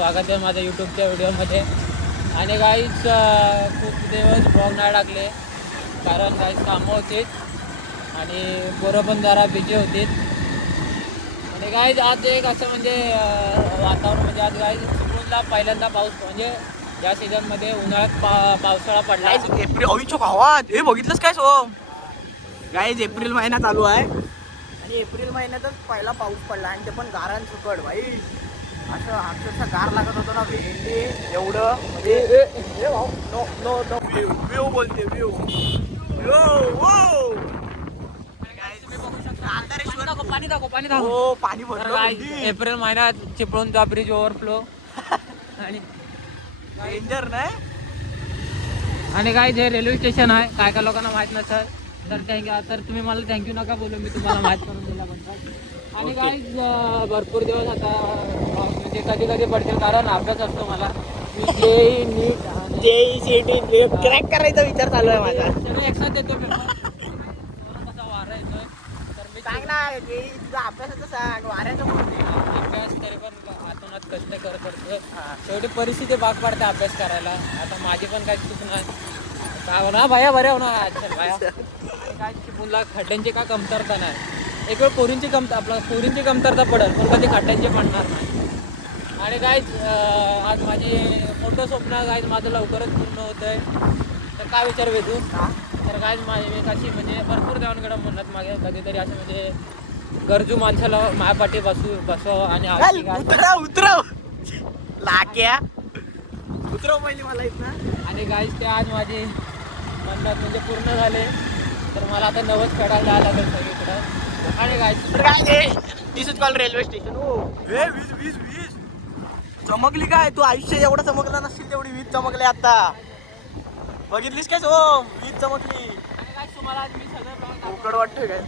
स्वागत आहे माझ्या यूट्यूबच्या व्हिडिओमध्ये. आणि गाईज खूप दिवस ब्लॉग नाही टाकले कारण गाईज कामं होती आणि पोरं पण जरा बिझी होती. आणि गाईज आज एक असं म्हणजे वातावरण म्हणजे आज गाईज चिपळूणला पहिल्यांदा पाऊस म्हणजे या सीझनमध्ये उन्हाळ्यात पावसाळा पडला. एप्रिल अविच्छो गावात हे बघितलंच काय सो गाईज एप्रिल महिना चालू आहे आणि एप्रिल महिन्यातच पहिला पाऊस पडला आणि ते पण गारांसकट भाई. असं अक्षरशः गार लागत होतं ना भेंडी एवढं म्हणजे नो नो नो व्ह्यू बोलते व्ह्यू पाणी दाखव पाणी दाखव. हो पाणी भरलं एप्रिल महिन्यात चिपळूणचा ब्रिज ओव्हरफ्लो आणि डेंजर नाही. आणि काय जे रेल्वे स्टेशन आहे काय काय लोकांना माहित नसेल तर तर तुम्ही मला थँक्यू नका बोलू, मी तुम्हाला माहित करून दिल्याबद्दल. आणि काय भरपूर दिवस आता म्हणजे कधी कधी पडतील कारण अभ्यास असतो मला. मी जेई नीट जेईसीटी क्रॅक करायचा विचार चालू आहे माझा. सगळे एकसाथ येतो कसा वारा येतोय तर मी सांग ना जेई तुझा अभ्यासाचं सांग वाऱ्याचं अभ्यास तरी पण आतोनात कष्ट करतोय. शेवटी परिस्थिती भाग पडते अभ्यास करायला. आता माझी पण काही चूक नाही. काय होणार भाया बरे होणार चल भाया. काय चिपळूणला खड्ड्यांची काय कमतरता नाही. एक वेळ पोरींची कमतरता पडेल पण कधी खड्ड्यांची पडणार नाही. आणि काय आज माझी मोठं स्वप्न काय माझं लवकरच पूर्ण होत आहे. तर काय विचार वेधू तर काय माझी एक अशी म्हणजे भरपूर देवांकडे म्हणत मागे कधीतरी असं म्हणजे गरजू माणसाला मायापाठी बसव आणि उतरव लाक्या उतरव पहिली मला इथं. आणि गाईज ते आज माझे म्हणतात म्हणजे पूर्ण झाले तर मला आता नवस फेडायला लागेल सगळीकडं. आणि काय दिस इज कॉल्ड रेल्वे स्टेशन. हो वीज वीज वीज चमकली काय तू आयुष्य एवढं चमकलं नसतील तेवढी वीज चमकली आता बघितलीस काय हो वीज चमकली. तुम्हाला आज मी सगळं उकड वाटतोय काय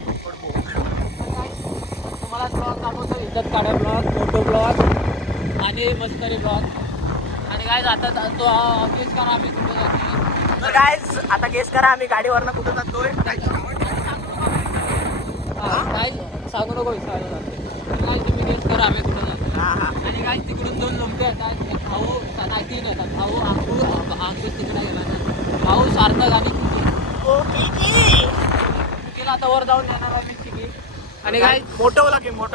तुम्हाला ब्लॉग दाखवतो. इज्जत काढा ब्लॉग, फोटो ब्लॉग आणि मस्करी ब्लॉग. आणि काय आता तो गेस करा आम्ही कुठे जातो. तर काय आता गेस करा आम्ही गाडीवरनं कुठं जातोय. काय सांगू नको विचारायला जाते काय तुम्ही गेस करा आम्ही कुठे जातो. आणि काय तिकडून दोन लोक येतात. भाऊ तीन येतात. भाऊ अंकुश तिकडे गेला ना भाऊ सार्थक आणि चुकीला आता वर जाऊन येणार आहे मी चिकी. आणि काय मोठं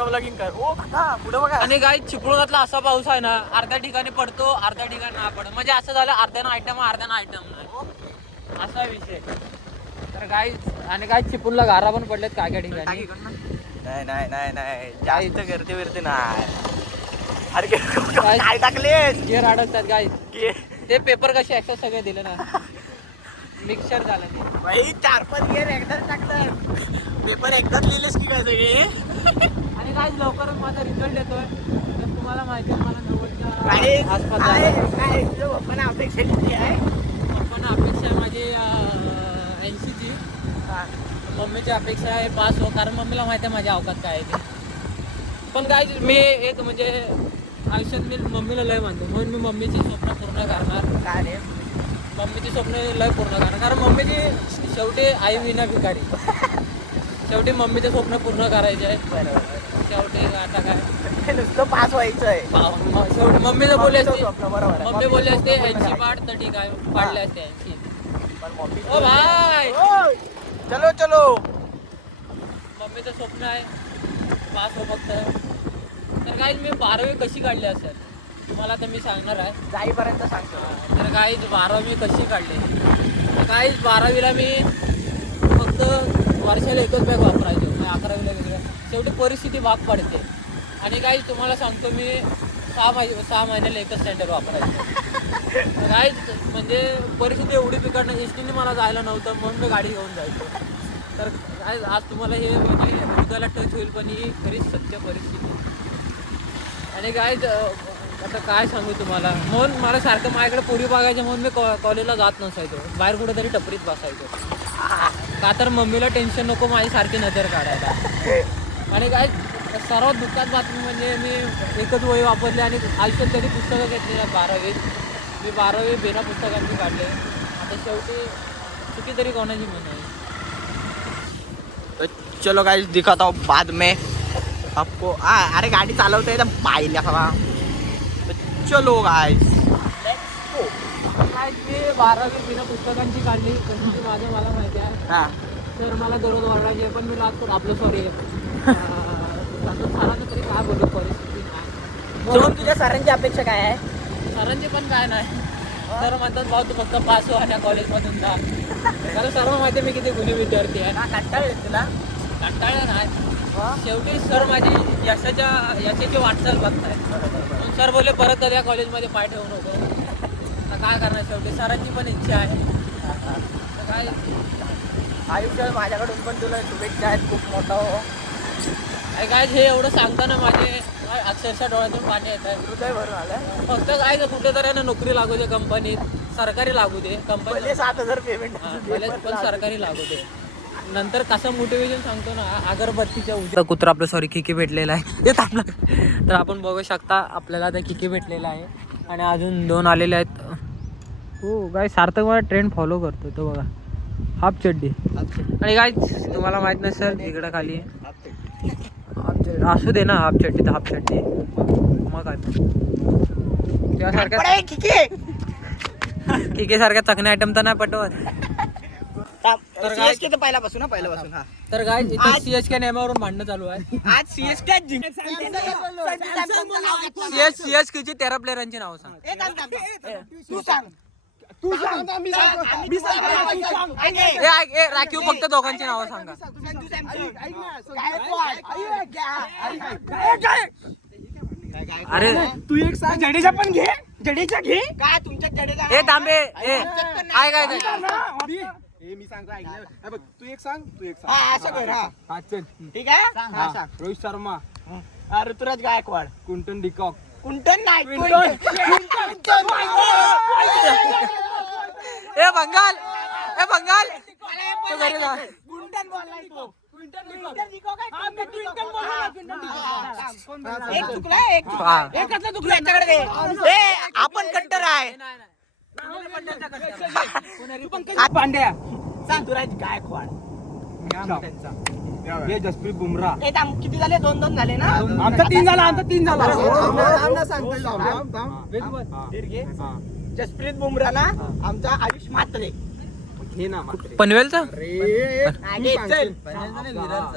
व्लॉगिंग कर. ओ काका पुढे बघा. आणि काय चिपळूणातला असा पाऊस आहे ना अर्ध्या ठिकाणी पडतो अर्ध्या ठिकाणी नाही पडत. म्हणजे असं झालं अर्ध्यानं आयटम अर्ध्यानं आयटम नाही असा विषय. तर काय आणि काय चिपळूणला गारा पण पडलेत काय काय ठिकाणी. नाही जास्त गर्दी बिर्दी नाही. अरे काय टाकलेस गिअर अडकतात काय ते पेपर कसे एक्सेस सगळे दिले ना मिक्सर झालं ते भाई 4-5 गिअर एकदाच टाकलं. पेपर एकदाच लिहिलेस की काय सगळे. आणि काय लवकरच माझा रिझल्ट येतोय तर तुम्हाला माहिती आहे मला 90च्या आसपास काय तुझं पप्पाने अपेक्षा किती आहे. पण अपेक्षा आहे माझी 80ची. मम्मीची अपेक्षा आहे पास हो कारण मम्मीला माहिती आहे माझ्या अवकात काय आहे ते. पण काय मी एक म्हणजे आयुष्यात मी मम्मीला लय मानतो म्हणून मी मम्मीची स्वप्न पूर्ण करणार. काय रे मम्मीची स्वप्न लय पूर्ण करणार कारण मम्मीची शेवटी आई विना भिकारी. शेवटी मम्मीचे स्वप्न पूर्ण करायचे आहे. शेवटी आता काय नुसतं पास व्हायचं आहे. शेवटी मम्मीचं बोलले असते स्वप्न बरोबर मम्मी बोलले असते 80 पाड तर ठीक आहे पाडले असते 80. पण मम्मी ओ भाई चलो मम्मीचं स्वप्न आहे पास हो फक्त. तर काय मी 12वी कशी काढली असेल तुम्हाला तर मी सांगणार आहे जाईपर्यंत सांगतो. तर काहीच 12वी कशी काढली तर काहीच 12वीला मी फक्त वर्षाला एकच बॅग वापरायचो. 11वीला वेगळं शेवटी परिस्थिती भाग पडते. आणि काही तुम्हाला सांगतो मी 6 महिन्याला एकच स्टँडर्ड वापरायचं. काहीच म्हणजे परिस्थिती एवढी बिघडणं एसटीने मला जायला नव्हतं म्हणून मी गाडी घेऊन जायचो. तर काय आज तुम्हाला हे म्हणजे हृदयाला टच होईल पण ही खरीच सत्य परिस्थिती. आणि काय आता काय सांगू तुम्हाला म्हणून मला सारखं माझ्याकडे पोरी बघायचं म्हणून मी कॉलेजला जात नसायचो. बाहेर कुठेतरी टपरीत बसायचो का तर मम्मीला टेन्शन नको माझी सारखी नजर काढायला. आणि काय सर्वात दुःखात बातमी म्हणजे मी एकच वही वापरली आणि आयुष्यात कधी पुस्तकं घेतली नाही 12वीत. मी 12वी बिना पुस्तकांची काढले. आता शेवटी चुकी तरी कोणाची म्हणाली. चलो गाइस दिखाता हूँ बाद में आपको. अरे गाड़ी चालवते तर बाईला हवा. चलो गाईस काय मी 12वी बिना पुस्तकांची काढली पण ती माझं मला माहिती आहे. हा सर मला दररोज ओरडायचे पण मी लागतो आपलं सॉरी सरांचं तरी काय बोलू परिस्थिती नाही. म्हणून तुझ्या सरांची अपेक्षा काय आहे? सरांचे पण काय नाही. सर म्हणतात भाऊ तू फक्त पास हो आणि कॉलेजमधून जा. कारण सर्व माहिती मी किती गुणी विद्यार्थी आहे. कंटाळले तुला? कंटाळा नाही शेवटी सर माझी यशाची वाटचाल बघतायत. म्हणून सर बोलले परत कधी या कॉलेजमध्ये पाय ठेवू नको. आता काय करणार शेवटी सरांची पण इच्छा आहे. तर काय आयुष्यात माझ्याकडून पण तुला शुभेच्छा आहेत खूप मोठा हो. काय हे एवढं सांगताना माझे अक्षरशः डोळ्यातून पाणी येत आहे. हृदय भरून आलं. फक्त काय कुठेतरी ना नोकरी लागू दे कंपनीत सरकारी लागू दे पहिले 7,000 पेमेंट पण सरकारी लागू दे. नंतर कसं मोटिवेशन सांगतो ना अगरबत्तीच्या उद्या कुत्रा आपलं सॉरी किकी भेटलेला आहे येत आपलं. तर आपण बघू शकता आपल्याला आता किकी भेटलेला आहे आणि अजून 2 आलेले आहेत. हो काय सार्थक मला ट्रेंड फॉलो करतो तो बघा हाफ चड्डी. आणि काय तुम्हाला माहित नाही सर इकडं खाली असू दे ना हाफ चड्डी तर हाफ चड्डी मग काय त्यासारख्या किके सारख्या चकणे आयटम तर नाही पटवत. तर CSK तर पहिल्यापासून हा. तर काय इथे CSK नेमावरून भांडणं चालू आहे. आज CSK CSK ची 13 प्लेयरांची नाव सांग. तू सांग. राखीव फक्त दोघांची नावं सांगा. अरे तू एक सांग. जडेजा पण घे. जडेजा घे काय तुमच्या जडेजा ए तांबे काय मी सांगतो ऐकलं बघ तू एक सांग असं कर हा चल ठीक आहे. रोहित शर्मा ऋतुराज गायकवाड. कुंटन डिकॉक कुंटन नाही ए बंगाल तू घरी जा. कुंटन बोललाय तो. एक चुकला एकच चुकला याच्याकडे ए आपण कट्टर आहे. पांड्या ऋतुराज गायकवाड. हे जसप्रीत बुमराह. किती झाले 2-2 झाले ना. आमचा 3 झाला जसप्रीत बुमराह ना आमचा आयुष म्हात्रे. घे ना पनवेलचा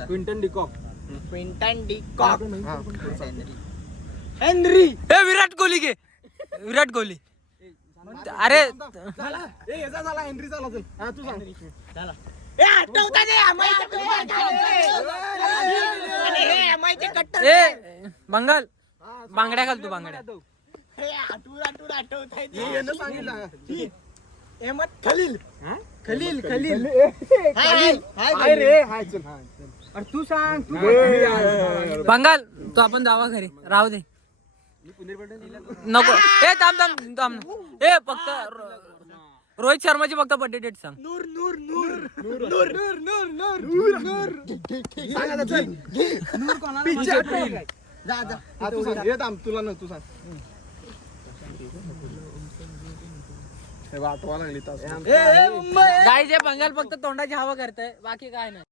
Quinton de Kock. Quinton de Kock. Henry. ए विराट कोहली घे विराट कोहली. अरे याचा झाला हेनरी झाला चल हा तू सांग. आठवता दे आम्हाला कट्टर. ए बंगाल बांगड्या घाल तू बांगड्या. आठवताय यानं सांगितलं अहमद खलील. खलील हाय रे हाय चल अरे तू सांग तू बंगाल तू आपण जावा घरी राहू दे नको. ए थांब ए फक्त रोहित शर्माची फक्त बर्थडे डेट सांग. नूर नूर नूर नूर नूर नूर नूर सांग आता चल नूर कोणाला जा हा तू सांग ये थांब तुला न तू सांग. वाटवा लागली तास गाईचे बंगाल फक्त तोंडाची हवा करतय बाकी काय नाही.